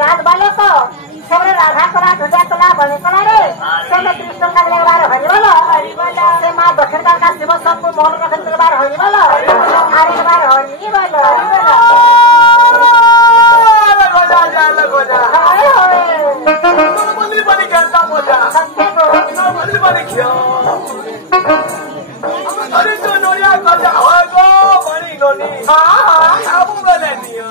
रात वाले को सबरे राधा कला ध्वजा कला बने कला रे सब कृष्ण का बार हरि बोलो से मां दक्षिण का शिव सब को मोहन रखन के बार हरि बोलो अरे बार हरि बोलो लगो जा हाय हाय मंदिर बनी करता मोजा सत्य को मंदिर बनी क्यों अरे तो नोया का जा हो गो बनी नोनी हां अब बोले नियो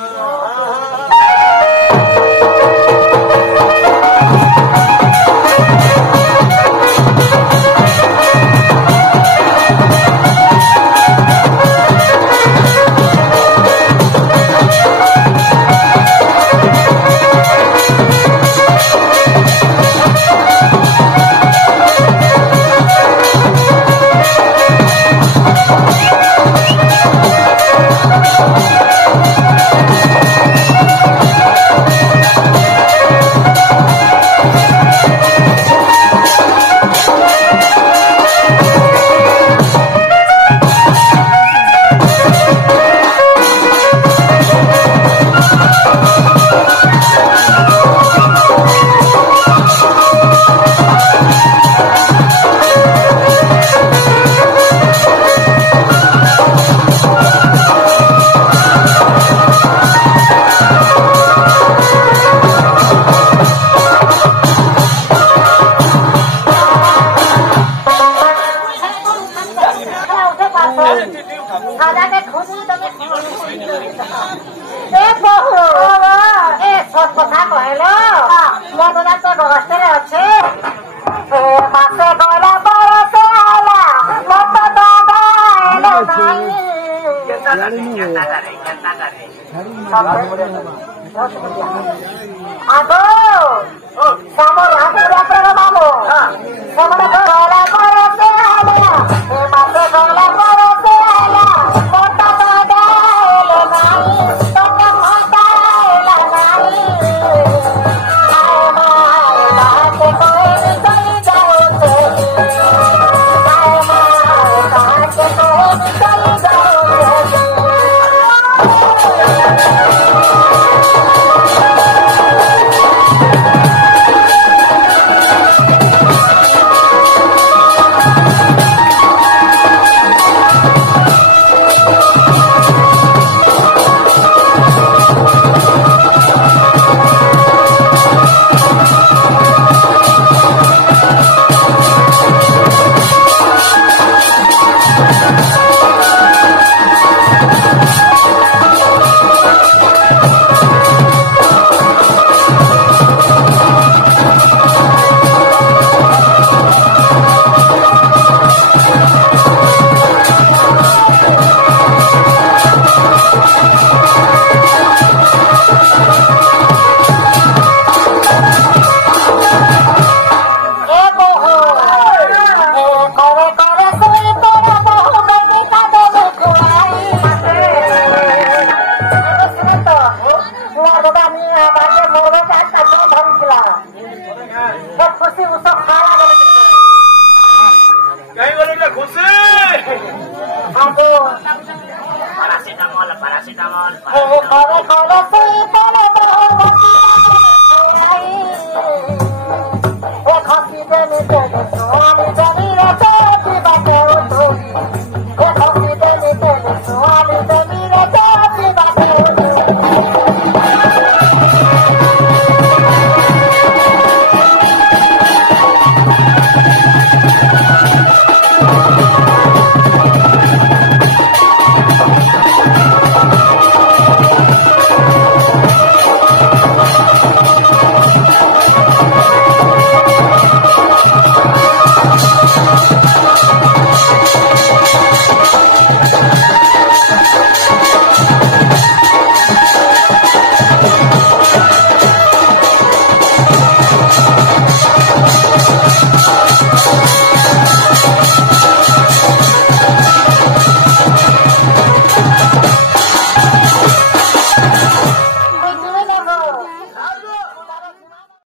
Paracetamol.